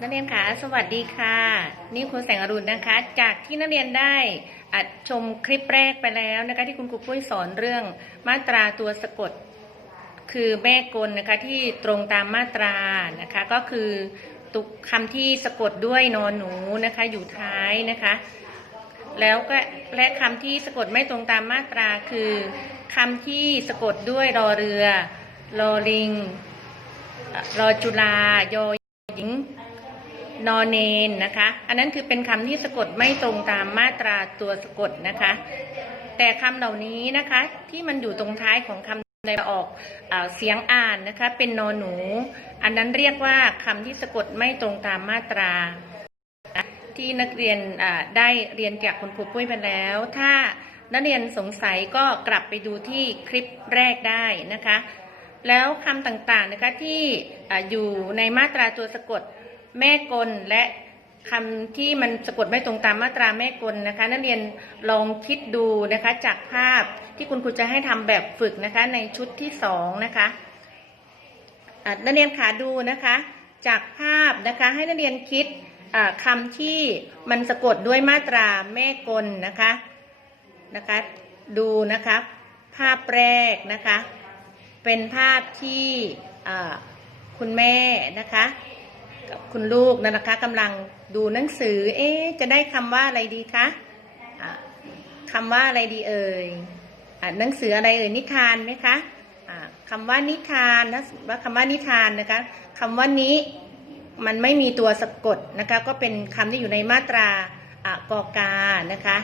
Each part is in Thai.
นักเรียนคะสวัสดีค่ะ นี่คุณแสงอรุณนะคะ จากที่นักเรียนได้อัดชมคลิปแรกไปแล้วนะคะที่คุณครูปุ้ยสอนเรื่องมาตราตัวสะกด คือแม่กลนะคะที่ตรงตามมาตรานะคะ ก็คือตุกคำที่สะกดด้วยนอนหนูนะคะ อยู่ท้ายนะคะ แล้วก็และคำที่สะกดไม่ตรงตามมาตราคือคำที่สะกดด้วยรอเรือรอลิงรอจุฬายอหญิง นอนเนนนะคะ อันนั้นคือเป็นคำที่สะกดไม่ตรงตามมาตราตัวสะกดนะคะ แต่คำเหล่านี้นะคะที่มันอยู่ตรงท้ายของคำในออกเอเสียงอ่านนะคะ เป็นนอนหนู อันนั้นเรียกว่าคำที่สะกดไม่ตรงตามมาตรา ที่นักเรียนได้เรียนจากคุณครูปุ้ยไปแล้ว ถ้านักเรียนสงสัยก็กลับไปดูที่คลิปแรกได้นะคะ แล้วคำต่างๆนะคะที่ออยู่ในมาตราตัวสะกด แม่กลและคำที่มันสะกดไม่ตรงตามมาตราแม่กลนะคะ นักเรียนลองคิดดูนะคะจากภาพที่คุณครูจะให้ทำแบบฝึกนะคะในชุดที่สองนะคะนักเรียนขาดูนะคะ จากภาพนะคะให้นักเรียนคิดอ่าคำที่มันสะกดด้วยมาตราแม่กลนะคะนะคะดูนะคะภาพแรกนะคะ เป็นภาพที่คุณแม่นะคะ กับคุณลูกนะคะกำลังดูหนังสือ เอ๊ะจะได้คำว่าอะไรดีคะอ่าคำว่าอะไรดีเอ่ยหนังสืออะไรเอ่ยนิทานไหมคะอ่าคำว่านิทานนะว่าคำว่านิทานนะคะคำว่านี้มันไม่มีตัวสะกดนะคะก็เป็นคำที่อยู่ในมาตราอ่ากอกานะคะ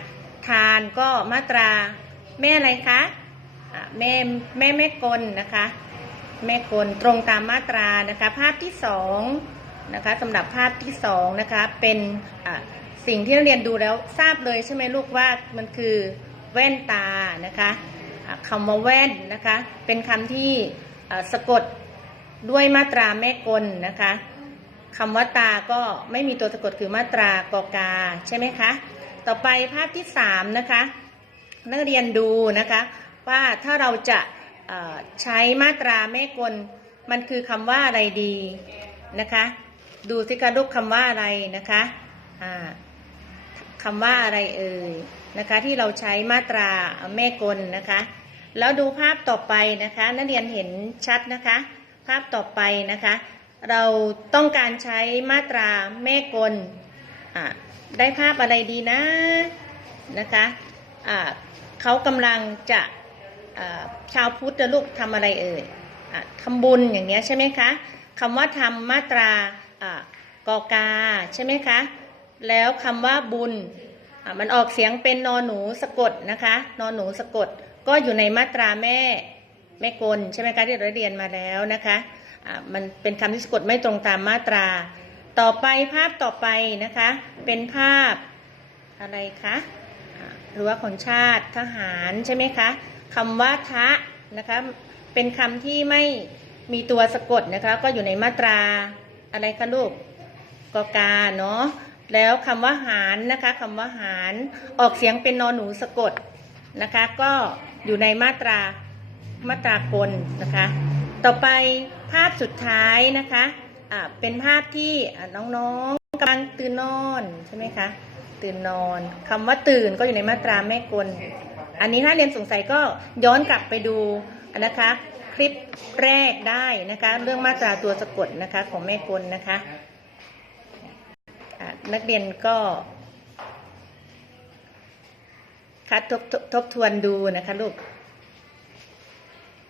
ทานก็มาตราแม่อะไรคะะแม่แม่แม่กลนะคะ แม่กลตรงตามมาตรานะคะ ภาพที่สอง นะคะสำหรับภาพที่สองนะคะเป็นสิ่งที่นักเรียนดูแล้วทราบเลยใช่ไหมลูกว่ามันคือแว่นตานะคะะคำว่าแว่นนะคะเป็นคำที่สะกดด้วยมาตราแม่กลนะคะคำว่าตาก็ไม่มีตัวสะกดคือมาตรากอกาใช่ไหมคะต่อไปภาพที่สามนะคะนักเรียนดูนะคะว่าถ้าเราจะใช้มาตราแม่กลมันคือคำว่าอะไรดีนะคะ ดูสิคะลูกคำว่าอะไรนะคะคำว่าอะไรเอ่ยนะคะ ที่เราใช้มาตราแม่กลนะคะ แล้วดูภาพต่อไปนะคะ นักเรียนเห็นชัดนะคะ ภาพต่อไปนะคะ เราต้องการใช้มาตราแม่กลได้ภาพอะไรดีนะนะคะเขากำลังจะชาวพุทธลูกทำอะไรเอ่ยทำบุญอย่างเงี้ยใช่ไหมคะคำว่าทำมาตรา กอกาใช่ไหมคะ แล้วคำว่าบุญมันออกเสียงเป็นนอนหนูสะกดนะคะนอนหนูสะกด ก็อยู่ในมาตราแม่แม่กลใช่ไหมคะที่เราเรียนมาแล้วนะคะะมันเป็นคำที่สะกดไม่ตรงตามมาตรา ต่อไปภาพต่อไปนะคะ เป็นภาพอะไรคะรั้วของชาติทหารใช่ไหมคะคำว่าทะนะคะเป็นคำที่ไม่มีตัวสะกดนะคะ ก็อยู่ในมาตรา อะไรคะลูกกอกาเนาะแล้วคำว่าหารนะคะคำว่าหารออกเสียงเป็นนอนหนูสะกดนะคะ ก็อยู่ในมาตรามาตรากลนะคะ ต่อไปภาพสุดท้ายนะคะอ่าเป็นภาพที่น้องๆกำลังตื่นนอนใช่ไหมคะตื่นนอนคำว่าตื่นก็อยู่ในมาตราแม่กล อันนี้ถ้าเรียนสงสัยก็ย้อนกลับไปดูนะคะ คลิปแรกได้นะคะ เรื่องมาตราตัวสะกดนะคะของแม่กลนะคะะนักเรียนก็คัดทบทบทวนดูนะคะลูก